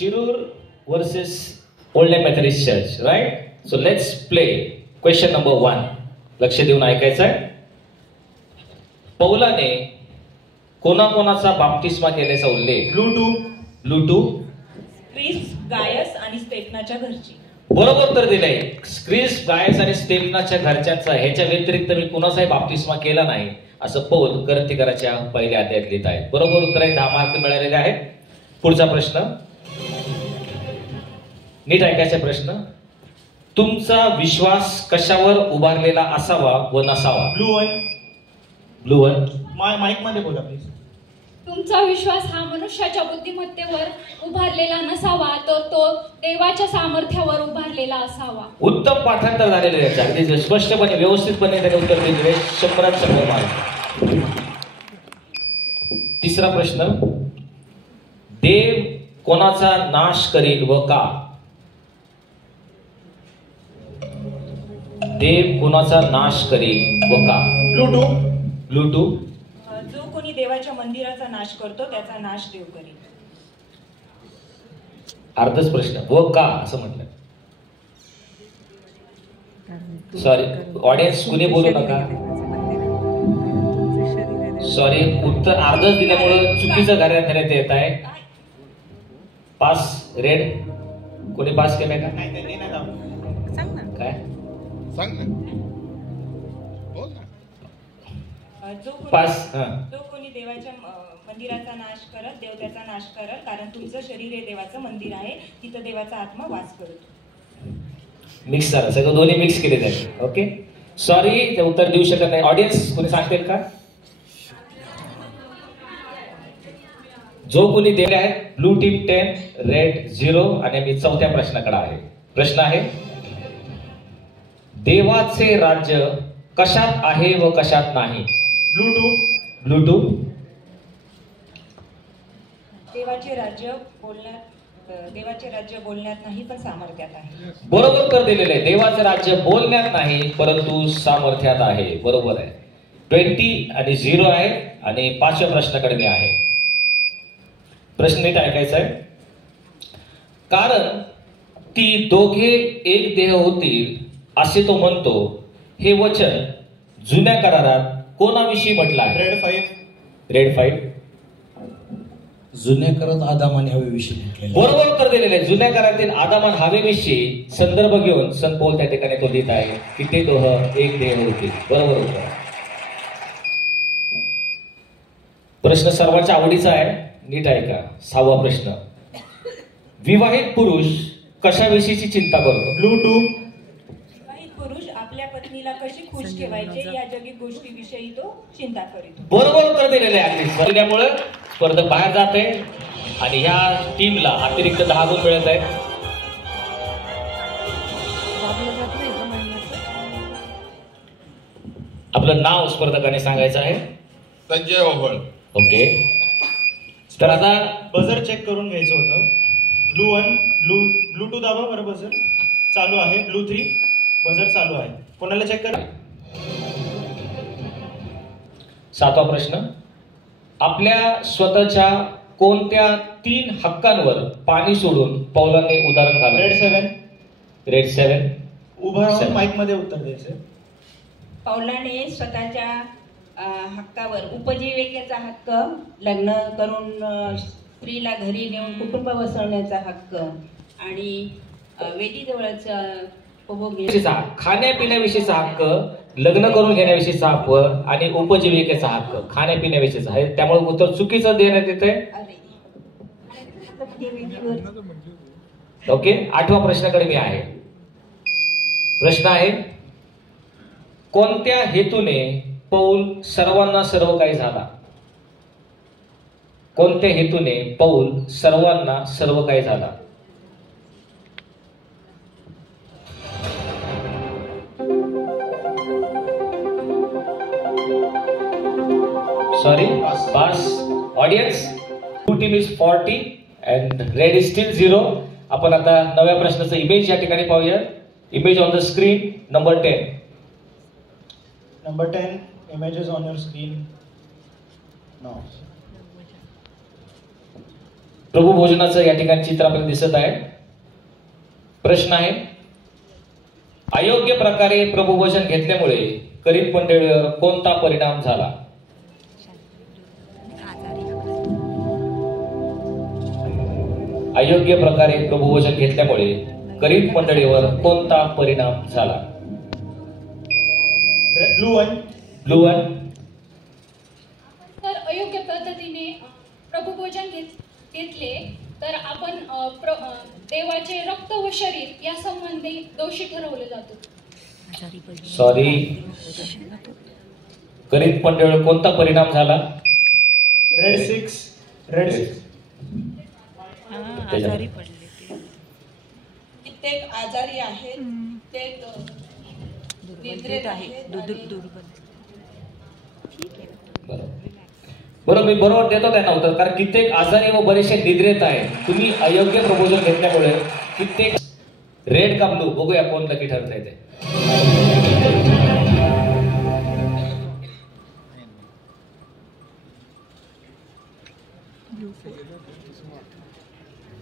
Shirur versus Old Methodist Church, right? So let's play question number 1. लक्ष देऊन ऐकायचं आहे. पौलाने कोणाकोणाचा बाप्तिस्मा केल्याचा उल्लेख? लुटू, क्रिस, गायस आणि स्टेफनाच्या घरची. बरोबर उत्तर दिलंय. क्रिस, गायस आणि स्टेफनाच्या घरच्यांचा ह्याच्या व्यतिरिक्त मी कुणाचाही बाप्तिस्मा केला नाही असं पौल करंथीकराच्या पहिल्या अध्यायात लिहित आहे. बरोबर उत्तर आहे. 10 मार्क मिळालेले आहेत. पुढचा प्रश्न नीट ऐकायचा प्रश्न. तुमचा विश्वास कशावर उभारलेला असावा व नसावा? ब्लू वन माईक मध्ये बोला प्लीज. तुमचा विश्वास हा मनुष्याच्या बुद्धिमत्तेवर उभारलेला नसावा, तर तो देवाच्या सामर्थ्यावर उभारलेला असावा. उत्तम पाठांतर झालेले आहे. अगदी स्पष्टपणे व्यवस्थितपणे त्याने उत्तर दिलेले. 100 मार्क. तिसरा प्रश्न. देव कोणाचा नाश करील व का? देव कोणाचा नाश करील व का? लुटू. जो कोणी देवाच्या मंदिराचा नाश करतो त्याचा नाश देव करेल. अर्धच प्रश्न. व का असं म्हटलं. सॉरी ऑडियन्स, कुणी बोलू नका. सॉरी, उत्तर अर्धच दिल्यामुळे चुकीचं घरात येत आहे. Pass red. कोणी पास केलंय का? काय सांग ना, बोल ना. पास. जो कोणी देवाच्या मंदिराचा नाश करत देव त्याचा नाश करत, कारण तुमचं शरीर हे देवाचं मंदिर आहे, तिथं देवाचा आत्मा वास करतो. मिक्स झालं सगळं, दोन्ही मिक्स केले जाईल. ओके, सॉरी ते उत्तर देऊ शकत नाही. ऑडियन्स कोणी सांगतील का? जो कोणी दिले आहे ब्लू टीम 10, रेड 0 आणि मी चौथ्या प्रश्नाकडे आहे. प्रश्न आहे, देवाचे राज्य कशात आहे व कशात नाही? ब्लू 2. देवाचे राज्य बोलण्यात नाही पण सामर्थ्यात आहे. बरोबर उत्तर दिलेले आहे. देवाचे राज्य बोलण्यात नाही परंतु सामर्थ्यात आहे. बरोबर आहे. 20 आणि 0 आहे. आणि 5व्या प्रश्नाकडे मी आहे. प्रश्न नीट ऐकायचा आहे. कारण ती दोघे एक देह होतील असे तो म्हणतो, हे वचन जुन्या करारात कोणाविषयी म्हटलं आहे? रेड 5. जुन्या करारात आदाम आणि हवेविषयी म्हटलेलं. बरोबर उत्तर दिलेले आहे. जुन्या करारातील आदाम आणि हवेविषयी संदर्भ घेऊन संत पौल त्या ठिकाणी तो लिहित आहे की ते दोघं एक देह होतील. बरोबर उत्तर. प्रश्न सर्वांच्या आवडीचा आहे. नीट ऐका. 6वा प्रश्न. विवाहित पुरुष कशाविषयीची चिंता करतो? ब्लू 2. विवाहित पुरुष आपल्या पत्नीला कशी खुश ठेवायचे या जगी गोष्टीविषयी तो चिंता करीतो. बरोबर उत्तर दिलेले आहे. त्यामुळे स्पर्धक बाहेर जात आहे आणि ह्या टीमला अतिरिक्त 10 गुण मिळत आहेत. आपलं नाव स्पर्धकाने सांगायचं आहे. संजय ओहळ. ओके, तर आता बजर चेक करून घ्यायचं होतं. ब्लू 1, ब्लू 2 दाबा. बरं, बजर चालू आहे. ब्लू 3 बजर चालू आहे. कोणाला चेक करा? 7वा प्रश्न. आपल्या स्वतःच्या कोणत्या 3 हक्कांवर पाणी सोडून पौलाने उदाहरण घालवले? रेड 7. उभं राहून माईक मध्ये उत्तर द्यायचं. पौलाने स्वतःच्या हक्कावर उपजीविकेचा हक्क, लग्न करून स्त्रीला घरी नेऊन कुटुंब बसवण्याचा हक्क आणि वेदीजवळचा उपभोग, खाण्यापिण्याविषयीचा हक्क, लग्न करून घेण्याविषयीचा हक्क आणि उपजीविकेचा हक्क, खाण्यापिण्याविषयीचा आहे. त्यामुळे उत्तर चुकीचं देण्यात येते. ओके, 8व्या प्रश्नाकडे मी आहे. प्रश्न आहे, कोणत्या हेतूने पौल सर्वांना सर्व काही झाला? कोणत्या हेतूने पौल सर्वांना सर्व काही झाला? Sorry, pass. Audience, blue team is 40 and red is steel 0. आपण आता 9व्या प्रश्नाचं इमेज या ठिकाणी पाहूया. Image on the screen. Number 10. Number 10, images on your screen now. प्रभू भोजनाचं या ठिकाणी चित्र आपल्याला दिसत आहे. प्रश्न आहे, अयोग्य प्रकारे प्रभू भोजन घेतल्यामुळे करीत मंडळीवर कोणता परिणाम झाला? अयोग्य प्रकारे प्रभू भोजन घेतल्यामुळे करीत मंडळीवर कोणता परिणाम झाला? Blue one. Blue one. तर अयोग्य पद्धतीने प्रभुभोजन घेतले तर आपण देवाचे रक्त व शरीर या संबंधी दोषी ठरवले जातो. सॉरी, करीत मंडळीवर कोणता परिणाम झाला? रेड 6. रेड 6. कित्येक आजारी आहेत, कित्येक निद्रेत आहेत. बरोबर, मी बरोबर देतो त्यांना उत्तर. कारण कित्येक आजारी व बरेचसे निद्रेत आहेत. तुम्ही अयोग्य प्रबोधन घेतल्यामुळे कित्येक. रेड का ब्लू? बघूया कोण लकी ठरत आहे ते.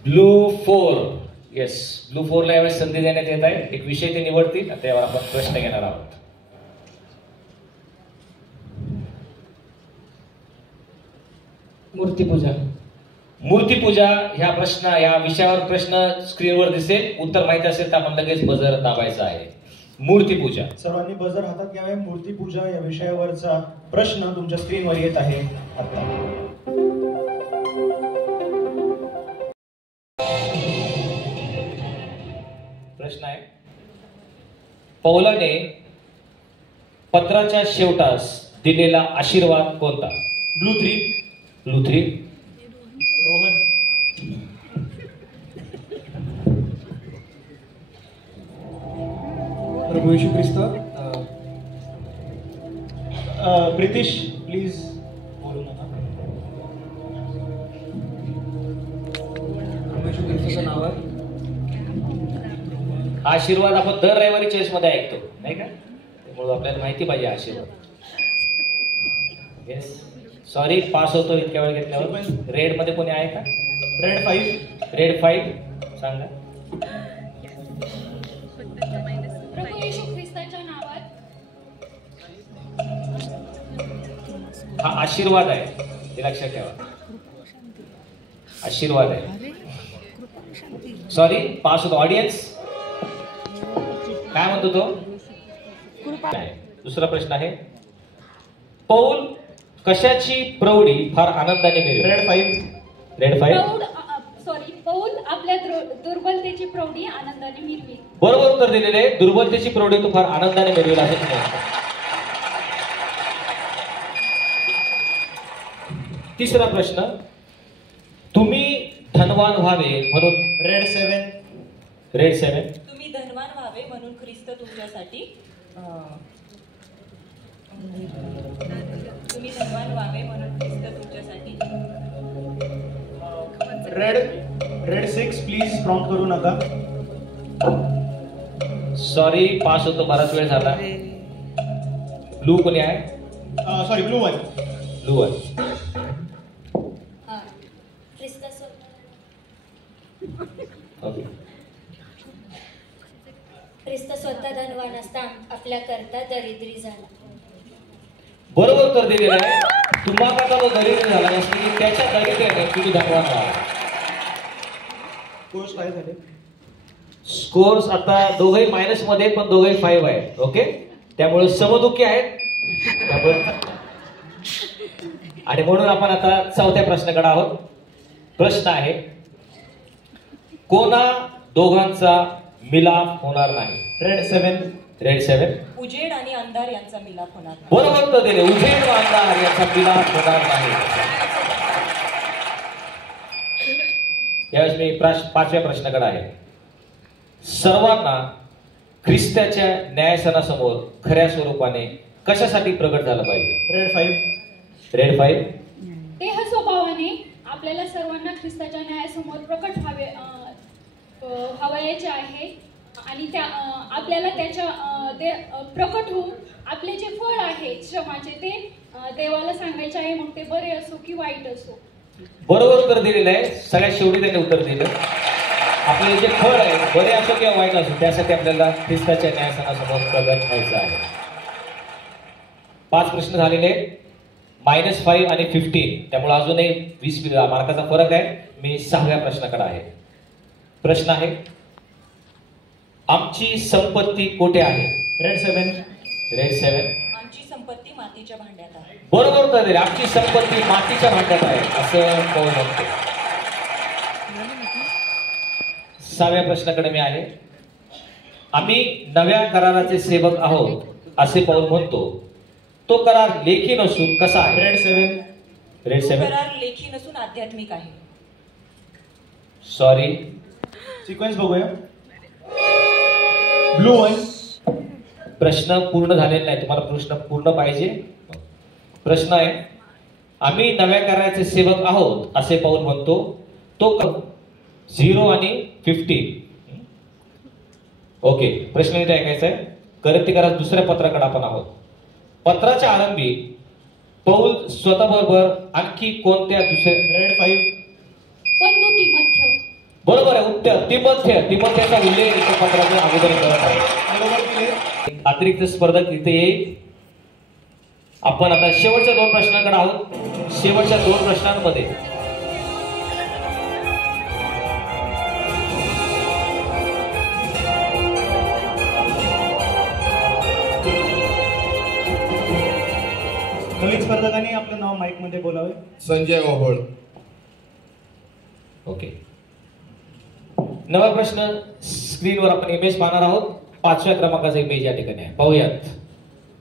ब्लू 4. येस, ब्लू 4 ला यावेळेस संधी देण्यात येत आहे. एक विषय ते निवडतील, त्यावर आपण प्रश्न घेणार आहोत. मूर्तीपूजा. मूर्तीपूजा ह्या प्रश्न, या विषयावर प्रश्न स्क्रीनवर दिसेल. उत्तर माहिती असेल तर आपण लगेच बजर दाबायचा आहे. मूर्तीपूजा. सर्वांनी बजर हातात घ्यावे. मूर्तीपूजा या विषयावरचा प्रश्न तुमच्या स्क्रीनवर येत आहे आता. प्रश्न आहे, पौलाने पत्राच्या शेवटास दिलेला आशीर्वाद कोणता? Blue 3. Blue 3. Rohan. Prabhu Yeshu Christ. Pritish please बोलू नका. प्रभू येशू ख्रिस्ताचं नाव आहे. हा आशीर्वाद आपण दर रविवारी चर्च मध्ये ऐकतो, नाही का? त्यामुळे आपल्याला माहिती पाहिजे आशीर्वाद. येस, सॉरी, पास होतो इतक्या वेळ घेतल्यावर. रेड मध्ये कोणी आहे का? रेड 5. रेड 5 सांगा. प्रभू येशू ख्रिस्ताच्या नावात. हा आशीर्वाद आहे, हे लक्षात ठेवा. आशीर्वाद आहे. सॉरी, पास होतो. ऑडियन्स काय म्हणतो तो? दुसरा प्रश्न आहे, पौल कशाची प्रौढी फार आनंदाने मिळवली? रेड 5. रेड 5. पौल आपल्या दुर्बलतेची प्रौढी आनंदाने मिरवी. बरोबर उत्तर दिलेले. दुर्बलतेची प्रौढी तो फार आनंदाने मिळवली आहे. तिसरा प्रश्न, तुम्ही धनवान व्हावे म्हणून. रेड 7. रेड 7. तुम्ही धनवान व्हावे म्हणून ख्रिस्त तुमच्यासाठी तुम्ही धनवान व्हावे म्हणून ख्रिस्त तुमच्यासाठी. रेड 6 प्लीज प्रॉम्प्ट करू नका. सॉरी, पास होतो, बराच वेळ झाला. ब्लू कोणी आहे? Sorry, blue 1. ब्लू 1. ओके. ख्रिस्त स्वतः धनवान असता आपल्या करता दरिद्री झाला. बरोबर उत्तर दिलेलं आहे. तुम्हाला तो दरिद्र झाला नसते की त्याच्या दरिद्र्याने तुम्ही धनवान व्हाल. कोर्स काय झाले? स्कोर्स आता दोघे मायनस मध्ये, पण दोघे 5 आहेत. ओके, त्यामुळे समदुखी आहेत. आणि म्हणून आपण आता चौथ्या प्रश्नाकडे आहोत. प्रश्न आहे, कोणा दोघांचा मिलाप होणार नाही? रेड 7. रेड 7. उजेड आणि अंधार यांचा मिलाप होणार नाही. बरोबर उत्तर दिले. उजेड व अंधार यांचा मिलाप होणार नाही. यावेळेस मी 5व्या प्रश्नाकडे आहे. सर्वांना ख्रिस्ताच्या न्यायासनासमोर खऱ्या स्वरूपाने कशासाठी प्रगट झालं पाहिजे? रेड 5. रेड 5. देह स्वभावाने आपल्याला सर्वांना ख्रिस्ताच्या न्यायासमोर प्रकट व्हावयाचे आहे. आणि त्या आपल्याला त्याच्या प्रकट होऊन आपले जे फळ आहे श्रमाचे ते देवाला सांगायचे आहे, मग ते बरे असो की वाईट असो. बरोबर उत्तर दिलेलं आहे. सगळ्यात शेवटी त्यांनी उत्तर दिलं. आपले जे फळ आहे बरे असो किंवा वाईट असो त्यासाठी आपल्याला ख्रिस्ताच्या न्यायसनासमोर प्रगट व्हायचं आहे. 5 प्रश्न झालेले आहेत. -5 आणि 15 त्यामुळे अजूनही 20 मार्काचा फरक आहे. मी 6व्या प्रश्नाकडे आहे. प्रश्न आहे आमची संपत्ती कोठे आहे? रेड 7. रेड 7. आमची संपत्ती मातीच्या भांड्यात आहे. बरोबर उत्तर दिले. आमची संपत्ती मातीच्या भांड्यात आहे असं पाऊल म्हणतो. 6व्या प्रश्नाकडे मी आहे. आम्ही नव्या कराराचे सेवक आहोत असे पाऊल म्हणतो. तो करार लेखी नसून कसा आहे? रेड 7. रेड 7. करार लेखी नसून आध्यात्मिक आहे. सॉरी. सिक्वेन्स बघूया. ब्लू 1. प्रश्न पूर्ण झालेला नाही. तुम्हाला प्रश्न पूर्ण पाहिजे. प्रश्न आहे आम्ही नव्या कराराचे सेवक आहोत असे पाऊल म्हणतो. तो 0 आणि 15. ओके. प्रश्न नीट ऐकायचा आहे. करती करा. दुसऱ्या पत्राकडे आपण आहोत. पत्राच्या आरंभी पौल स्वतःबरोबर आणखी कोणत्या दुसऱ्या? रेड 5. बंधू तिमोथेय. बरोबर आहे उत्तर. तिमोथेचा उल्लेख इथे पत्राच्या अगोदर करत आहे. बरोबर दिले. अतिरिक्त स्पर्धक इथे येईल. आपण आता शेवटच्या 2 प्रश्नांकडे आहोत. शेवटच्या 2 प्रश्नांमध्ये नवीन स्पर्धकांनी आपलं नाव माईक मध्ये बोलावे. संजय ओहोळ. ओके. 9वा प्रश्न स्क्रीनवर आपण इमेज पाहणार आहोत. 5व्या क्रमांकाचा इमेज या ठिकाणी आहे. पाहूयात.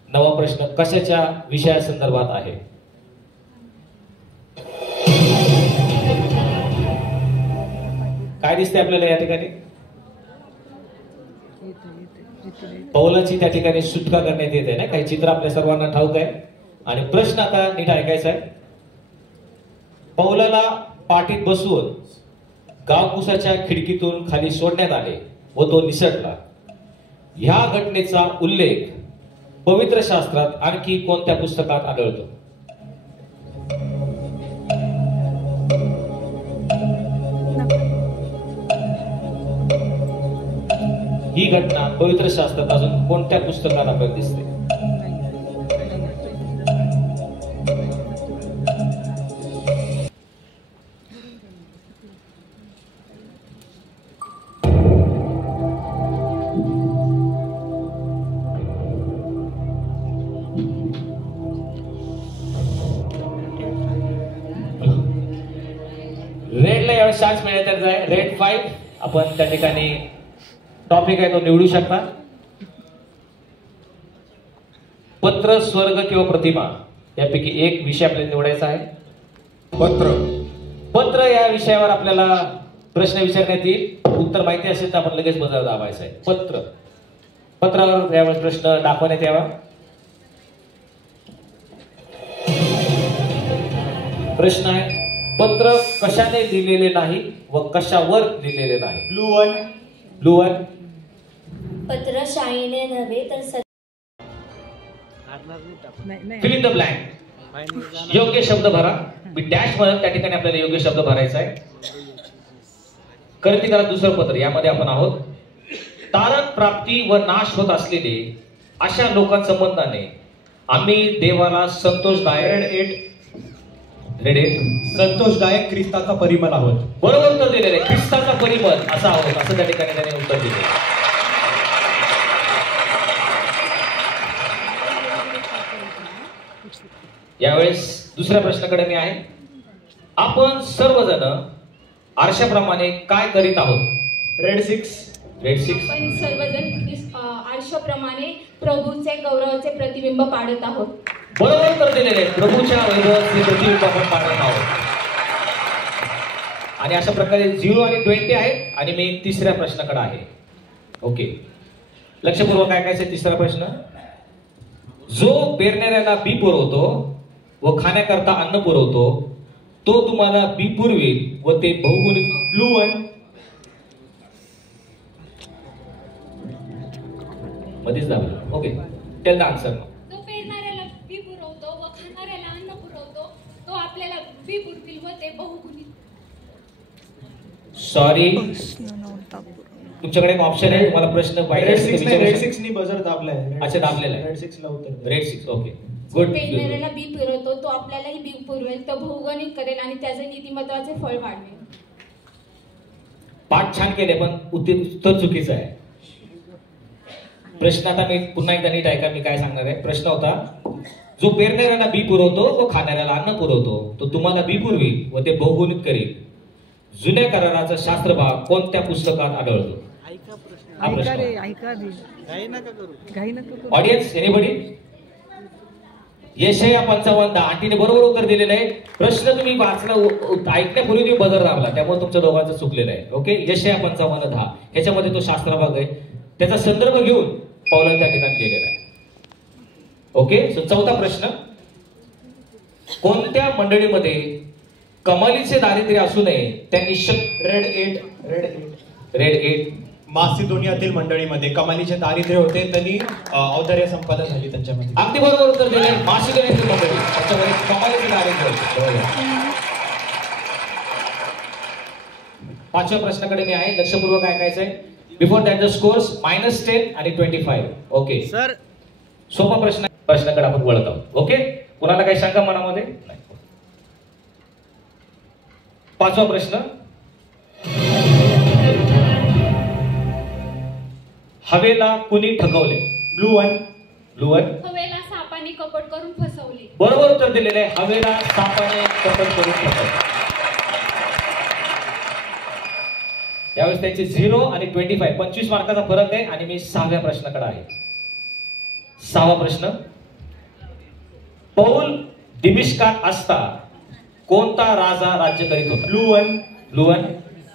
9वा प्रश्न कशाच्या विषयासंदर्भात आहे? काय दिसते आपल्याला या ठिकाणी? पौलाची त्या ठिकाणी सुटका करण्यात येते ना. काही चित्र आपल्या सर्वांना ठाऊक आहे. आणि प्रश्न आता नीट ऐकायचा आहे. पौलाला पाठीत बसवून गावकुसाच्या खिडकीतून खाली सोडण्यात आले व तो निसटला. ह्या घटनेचा उल्लेख पवित्र शास्त्रात आणखी कोणत्या पुस्तकात आढळतो? ही घटना पवित्र शास्त्रात अजून कोणत्या पुस्तकात आपल्याला दिसते? रेडला यावेळेस चान्स मिळायचा आहे. रेड 5 आपण त्या ठिकाणी टॉपिक आहे तो निवडू शकता. पत्र, स्वर्ग किंवा प्रतिमा यापैकी एक विषय आपल्याला निवडायचा आहे. पत्र या विषयावर आपल्याला प्रश्न विचारण्यात येईल. उत्तर माहिती असेल तर आपण लगेच बजाव दाबायचं आहे. पत्रावर यावेळेस प्रश्न दाखवण्यात यावा. प्रश्न आहे पत्र कशाने लिहिलेले नाही व कशावर लिहिलेले नाही? ब्लू 1. पत्र शाईने नव्हे तर फिल इन द ब्लँक. योग्य शब्द भरा. मी डॅश म्हणून त्या ठिकाणी आपल्याला योग्य शब्द भरायचा आहे. करती करा. दुसरं पत्र यामध्ये आपण आहोत. तारण प्राप्ती व नाश होत असलेले अशा लोकांसंबंधाने आम्ही देवाला संतोषदायक संतोषदायक ख्रिस्ताचा परिमल आहोत. बरोबर उत्तर दिलेलं आहे. ख्रिस्ताचा परिमल असा आहोत असं त्या ठिकाणी त्याने उत्तर दिले. यावेळेस दुसऱ्या प्रश्नाकडे मी आहे. आपण सर्वजण आरशाप्रमाणे काय करीत आहोत? रेड 6. रेड 6. आपण सर्वजण आरशाप्रमाणे प्रभूचे गौरवाचे प्रतिबिंब पाडत आहोत. बरोबर उत्तर दिलेले आहे. प्रभूच्या वैभवाचे प्रतिबिंब आपण पाडत आहोत. आणि अशा प्रकारे 0 आणि 20 आहेत. आणि मी तिसऱ्या प्रश्नाकडे आहे. ओके. लक्षपूर्वक ऐकायचं. तिसरा प्रश्न. जो पेरणाऱ्याला बी पुरवतो व खाण्याकरता अन्न पुरवतो तो तुम्हाला बी पुरवेल व ते बहुगुणित. ब्लू 1. मध्येच दाबलं. ओके. Tell the answer. तो पेरणाऱ्याला बी पुरवतो व खाणाऱ्याला अन्न पुरवतो. तो आपल्याला बी पुरतील व ते बहुगुणित. सॉरी, तुमच्याकडे एक ऑप्शन आहे, तुम्हाला प्रश्न पाहिजे रेड असेल तर सिक्स विचारू रेड शकता. सिक्स नी बजर दाबलाय. अच्छा, दाबलेला आहे. रेड सिक्स ला उत्तर द्या. रेड 6. Okay, good. पेरणाऱ्याला बी पुरवतो, तो आपल्यालाही बी पुरवेल, तो बहुगुणित करेल आणि त्याचे नीतिमत्वाचे फळ वाढवेल. पाठ छान केले, पण उत्तर चुकीचं आहे. प्रश्न आता मी पुन्हा एकदा नीट ऐका, मी काय सांगणार आहे. प्रश्न होता, जो पेरणाऱ्याला बी पुरवतो व खाणाऱ्याला अन्न पुरवतो, तो तुम्हाला बी पुरवी व ते बहुगुणित करेल. जुन्या कराराचा शास्त्रभाग कोणत्या पुस्तकात आढळतो? Audience, anybody? यशया 55:10. आंटीने बरोबर उत्तर दिलेलं आहे. प्रश्न तुम्ही वाचला, ऐकण्यापूर्वी तुम्ही बदल राबला, त्यामुळे तुमच्या दोघांचं चुकलेलं आहे. ओके, यशया 55:10 ह्याच्यामध्ये तो शास्त्रभाग आहे, त्याचा संदर्भ घेऊन पावलं त्या ठिकाणी दिलेला आहे. ओके, सो चौथा प्रश्न, कोणत्या मंडळीमध्ये कमालीचे दारिद्र्य असू नये त्यांनी रेड 8 रेड 8 मासिदोनियातील मंडळीमध्ये कमालीचे दारिद्र्य होते, त्यांनी औदार्य संपादन झाली त्यांच्यामध्ये. अगदी बरोबर उत्तर दिले. मासिदोनियातील मंडळी त्याच्यामध्ये कमालीचे दारिद्र्य होते. बरोबर. पाचव्या प्रश्नाकडे मी आहे, लक्षपूर्वक ऐकायचं आहे. बिफोर दॅट द स्कोर्स -10 आणि 25. ओके सर, सोपा प्रश्नाकडे आपण वळत आहोत. ओके, कुणाला काही शंका मनामध्ये नाही? पाचवा प्रश्न, हवेला कुणी ठगवले? Blue one. हवेला सापाने कपट करून फसवले. बरोबर उत्तर दिलेले आहे. हवेला सापाने कपट करून फसवले. यावेळेस त्यांचे 0 आणि 25 मार्काचा फरक आहे. आणि मी 6व्या प्रश्नाकडे आहे. 6वा प्रश्न, पौल दिमिश्कात असता कोणता राजा राज्य करीत होता? Blue one.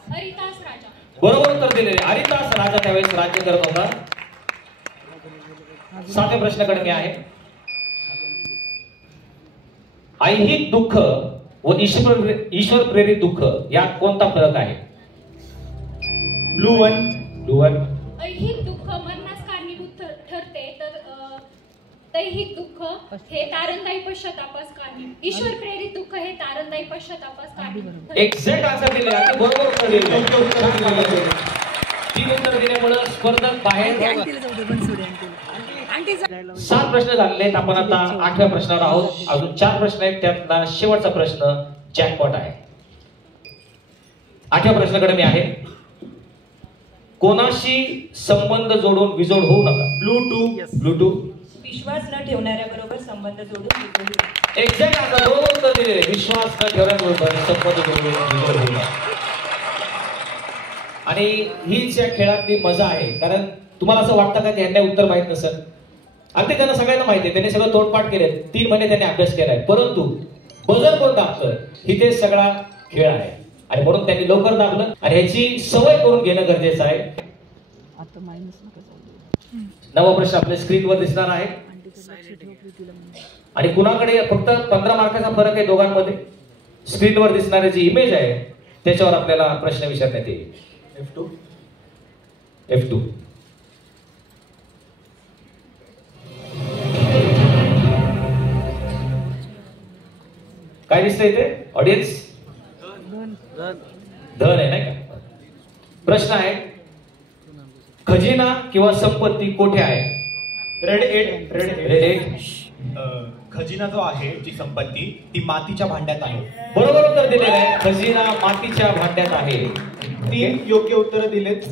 अरितास राजा. बरोबर उत्तर दिलेले. अरितास राजा त्यावेळेस राज्य करत होता. 7व्या प्रश्नाकडे मी आहे. ऐहिक दुःख व ईश्वर प्रेरित दुःख यात कोणता फरक आहे? Blue one. ऐहिक दुःख मरणास कारणीभूत ठरते, तर दैहिक दुःख हे तारणदायी पश्चातापास कारणीभूत. ईश्वर प्रेरित दुःख हे तारणदायी पश्चातापास कारणीभूत. एक्झॅक्ट आन्सर दिले. आणि बरोबर उत्तर दिले. 3 उत्तर दिल्यामुळे स्पर्धक बाहेर. 7 प्रश्न झालेले आहेत. आपण आता 8व्या प्रश्नावर आहोत. अजून 4 प्रश्न आहेत, त्यातला शेवटचा प्रश्न जॅकपॉट आहे. 8व्या प्रश्नाकडे मी आहे. कोणाशी संबंध जोडून विजोड होऊ नका? Blue to. विश्वास न ठेवणाऱ्या बरोबर संबंध जोडून विजोड होऊ. एक्झॅक्ट आन्सर, बरोबर उत्तर दिले. विश्वास न ठेवण्याबरोबर संबंध जोडून विजोड होऊ नका. आणि हीच या खेळातली मजा आहे. कारण तुम्हाला असं वाटतं का की यांना उत्तर माहित नसेल? अगदी त्यांना सगळ्यांना माहिती आहे. त्यांनी सगळं तोंडपाठ केले. 3 महिने त्यांनी अभ्यास केलाय. परंतु बजर कोण दाबतं ही ते सगळा खेळ आहे. आणि म्हणून त्यांनी लवकर दाबलं. आणि ह्याची सवय करून घेणं गरजेचं आहे. 9वा प्रश्न आपल्या स्क्रीनवर दिसणार आहे. आणि कुणाकडे फक्त 15 मार्काचा फरक आहे दोघांमध्ये. स्क्रीनवर दिसणारी जी इमेज आहे त्याच्यावर आपल्याला प्रश्न विचारण्यात येईल. F2. काय दिसतंय इथे ऑडियन्स? धन आहे नाही का? प्रश्न आहे, खजिना किंवा संपत्ती कोठे आहे? रेड 8. खजिना जो आहे, जी संपत्ती, ती मातीच्या भांड्यात आहे. बरोबर उत्तर दिलेलं आहे. खजिना मातीच्या भांड्यात आहे. 3 योग्य उत्तर दिलेत.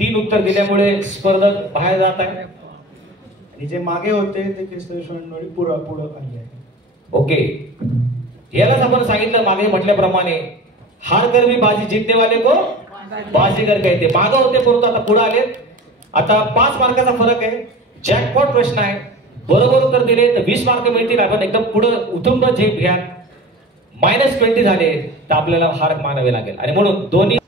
3 उत्तर दिल्यामुळे स्पर्धक बाहेर जात आहे. आणि जे मागे होते ते ख्रिस्तशवांमुळे पुढं आले आहे. ओके, यालाच आपण सांगितलं मागे म्हटल्याप्रमाणे, हार कर भी बाजी जीतने वाले को बाजीगर कहते. मागे होते परंतु आता पुढे आले. आता 5 मार्काचा फरक आहे. जॅकपॉट प्रश्न आहे. बरोबर उत्तर दिले तर 20 मार्क मिळतील. आपण एकदम पुढे उठून झेप घ्या. -20 झाले तर आपल्याला हार मानावे लागेल. आणि म्हणून दोन्ही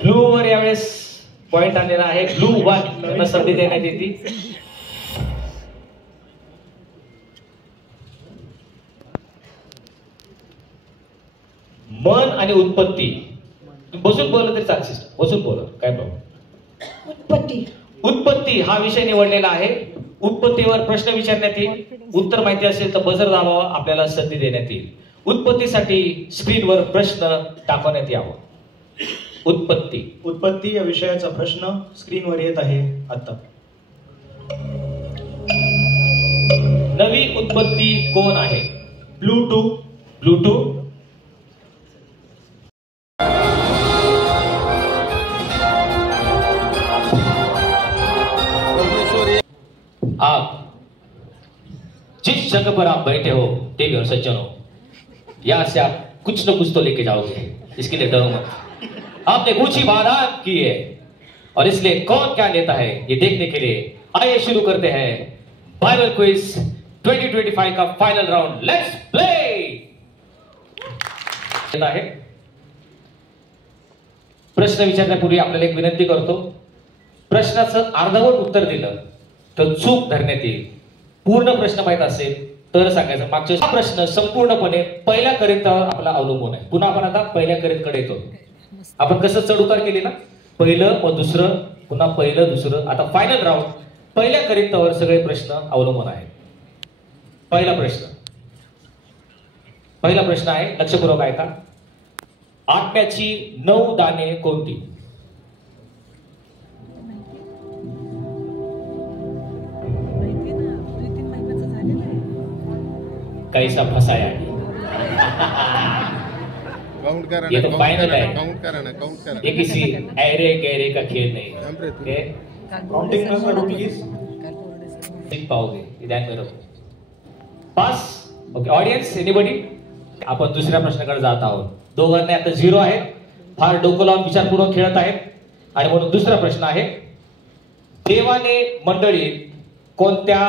ब्लू वर यावेळेस पॉइंट आलेला आहे. ब्लू 1 त्यांना संधी देण्यात येते. मन आणि उत्पत्ती. बसून बोललं तरी चालते, बसून बोला, काय प्रॉब्लेम. उत्पत्ती. उत्पत्ती हा विषय निवडलेला आहे. उत्पत्तीवर प्रश्न विचारण्यात येईल. उत्तर माहिती असेल तर बजर दाबावा, आपल्याला संधी देण्यात येईल. उत्पत्तीसाठी स्क्रीनवर प्रश्न दाखवण्यात यावा. उत्पत्ती. उत्पत्ती या विषयाचा प्रश्न स्क्रीनवर येत आहे आता. नवी उत्पत्ती कोण आहे? प्लूटो. प्लूटो. आप जिस जगह पर आप बैठे हो देवी और सज्जनों, यहां से आप कुछ न कुछ तो लेके जाओगे, इसके लिए डरो मत. आपने कुछ ही वादा की है और इसलिए कौन क्या लेता है ये देखने के लिए आइए शुरू करते हैं बाइबल क्विज 2025 का फाइनल राउंड. Let's play. प्रश्न विचारण्यापूर्वी आपल्याला एक विनंती करतो, प्रश्नाचं अर्धवट उत्तर दिलं तर चूक धरण्यात येईल. पूर्ण प्रश्न माहित असेल तर सांगायचं. मागचा प्रश्न संपूर्णपणे पहिल्या करितावर आपला अवलंबून आहे. पुन्हा आपण आता पहिल्या करितकडे येतो. आपण कसं चढ उतार केली ना, पहिलं मग दुसरं, पुन्हा पहिलं दुसरं. आता फायनल राऊंड पहिल्या करितावर सगळे प्रश्न अवलंबून आहेत. पहिला प्रश्न आहे, लक्षपूर्वक ऐका. आत्म्याची 9 दाणे कोणती? कैसा फसाया. काउंट करा ये तो फाइनल है. काउंट करा ना, काउंट करा. ये किसी ऐरे गहरे का खेल नहीं. काउंटिंग न करो प्लीज. सीख पाओगे, ध्यान में रखो. पास. Okay audience, anybody. आपण दुसऱ्या प्रश्नाकडे जात आहोत. दोघांना आता 0 आहे. फार डोकं लावून विचारपूर्वक खेळत आहेत आणि म्हणून दुसरा प्रश्न आहे, देवाने मंडळीत कोणत्या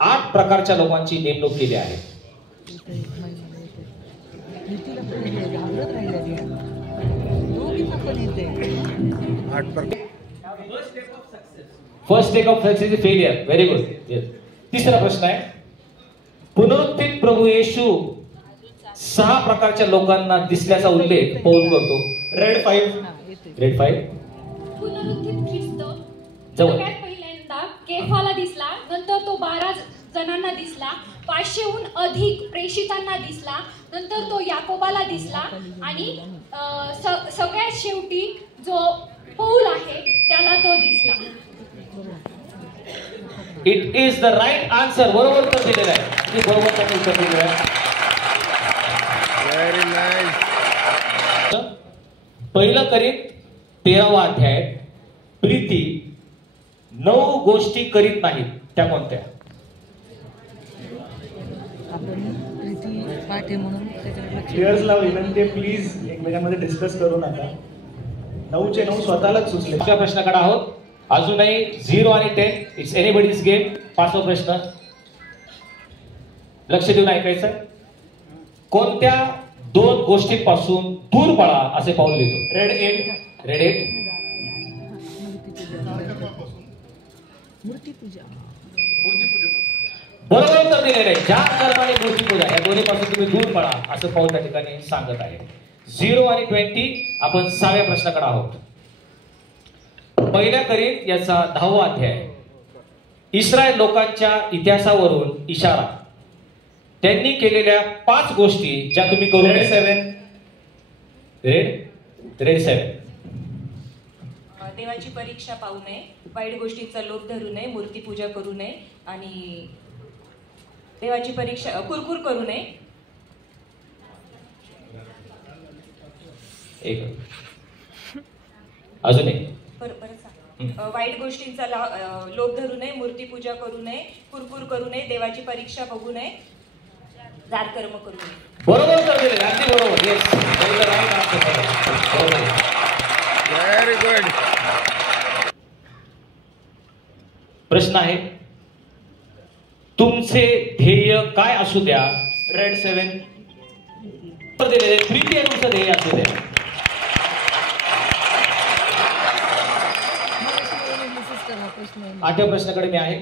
8 प्रकारच्या लोकांची नेमणूक केली आहे? First step of success is failure. Very good. तिसरा प्रश्न आहे, पुनरुत्थित प्रभू येशू 6 प्रकारच्या लोकांना दिसल्याचा उल्लेख पौल करतो. रेड 5. रेड 5. पुनरुत्थित ख्रिस्त जवळ. सगळ्यात पहिल्यांदा केफाला दिसला, नंतर तो 12 जणांना दिसला, 500हून अधिक प्रेषितांना दिसला, नंतर तो याकोबाला दिसला आणि सगळ्यात शेवटी जो पौल आहे त्याला तो दिसला. It is the right answer. बरोबर उत्तर दिलेलं आहे. बरोबर उत्तर दिलेलं आहे. Very nice. पहिलं करीत 13वा अध्याय, प्रीती 9 गोष्टी करीत नाहीत, त्या कोणत्या? प्लेयर्सला विनंती आहे, प्लीज एकमेकांमध्ये डिस्कस करू नका. 9चे 9 स्वतःलाच सुचले. दुसऱ्या प्रश्नाकडे आहोत. अजूनही 0 आणि 10. It's anybody's game. 5वा प्रश्न लक्ष देऊन ऐकायचं. कोणत्या 2 गोष्टींपासून दूर पळा असे पाऊल लिहितो? रेड 8. रेड 8. बरोबर उत्तर दिलेलं आहे. ज्या कर्माने मूर्ती पूजा, या दोन्ही पासून तुम्ही दूर पळा असं पाऊल त्या ठिकाणी सांगत आहे. 0 आणि 20. आपण 6व्या प्रश्नाकडे आहोत. पहिल्या करीत याचा 10वा अध्याय, इस्रायल लोकांच्या इतिहासावरून इशारा. त्यांनी केलेल्या 5 गोष्टी ज्या तुम्ही करू. रेड 7. रेड 7. देवाची परीक्षा पाहू नये, वाईट गोष्टींचा लोभ धरू नये, मूर्तीपूजा करू नये आणि देवाची परीक्षा कुरकुर करू नये. एक अजून एक. परत सांग. वाईट गोष्टींचा लोभ धरू नये, मूर्तीपूजा करू नये, कुरकुर करू नये, देवाची परीक्षा बघू नये, जार कर्म करू नये. बरोबर उत्तर दिले. अगदी बरोबर. येस. Very good. प्रश्न आहे, तुमचे ध्येय काय असू द्या? रेड 7. उत्तर दिलेले. प्रीती आहे तुमचं ध्येय असू द्या. आठव्या प्रश्नाकडे मी आहे,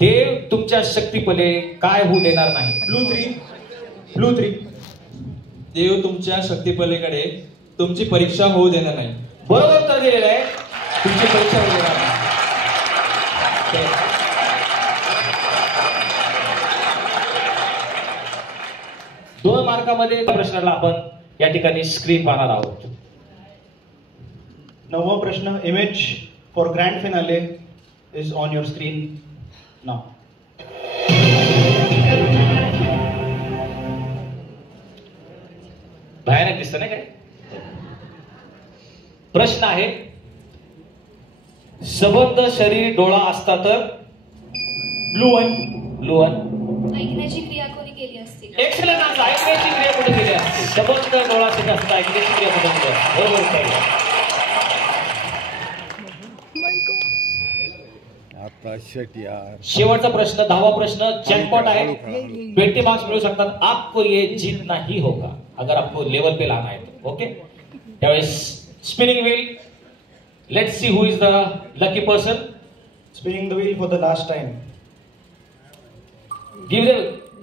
देव तुमच्या शक्तीपणे काय होऊ देणार नाही? ब्लू 3. देव तुमच्या शक्तीपलीकडे तुमची परीक्षा होऊ देणार नाही. बरोबर उत्तर दिलेलं आहे. तुमची परीक्षा होऊ देणार नाही. दोन मार्कामध्ये प्रश्नाला आपण या ठिकाणी स्क्रीन पाहणार आहोत. 9वा प्रश्न, image for grand finale is on your screen now. भयानक दिसतं नाही काय? प्रश्न आहे, सबंध शरीर डोळा असता तर ब्लू वन. Blue one. ऐकण्याची क्रिया कोणी केली असते? Excellent answer. ऐकण्याची क्रिया कुठे केली असते? सबंध डोळा असता असता ऐकण्याची क्रिया कुठे केली असते? बरोबर उत्तर आहे. आता शट यार. शेवटचा प्रश्न, 10वा प्रश्न, जॅकपॉट आहे. 20 मार्क्स मिळू शकतात. आपको ये जीतना ही होगा अगर आपको लेवल पे लाना है तो. ओके, त्यावेळेस spinning wheel. Let's see who is the lucky person. Spinning the wheel for the last time. Give the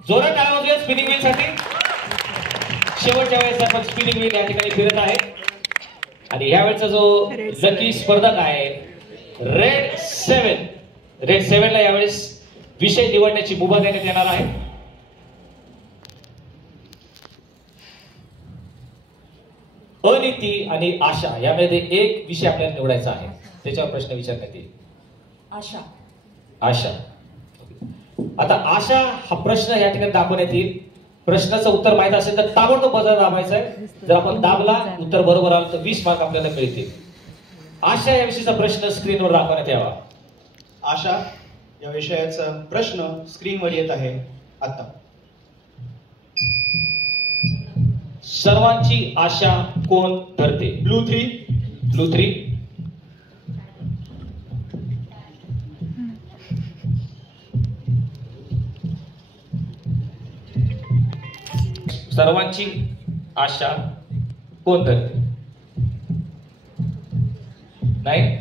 जोरात टाळ्या वाजवूया स्पिनिंग व्हील साठी. शेवटच्या वेळेस आपण स्पिनिंग व्हील या ठिकाणी फिरत आहे आणि ह्या वेळेचा जो लकी स्पर्धक आहे रेड 7. रेड 7 ला यावेळेस विषय निवडण्याची मुभा देण्यात येणार आहे. अनिती आणि आशा यामध्ये एक विषय आपल्याला निवडायचा आहे. त्याच्यावर प्रश्न विचारण्यात येईल. आशा. आशा. आता आशा हा प्रश्न या ठिकाणी दाखवण्यात येईल. प्रश्नाचं उत्तर माहित असेल तर ताबडतोब बजर दाबायचं आहे. जर आपण दाबला उत्तर बरोबर आलं तर 20 मार्क आपल्याला मिळतील. आशा या विषयीचा प्रश्न स्क्रीनवर दाखवण्यात यावा. आशा या विषयाचा प्रश्न स्क्रीनवर येत आहे आता. सर्वांची आशा कोण धरते? ब्लू 3. ब्लू 3. सर्वांची आशा कोण धरते? नाही.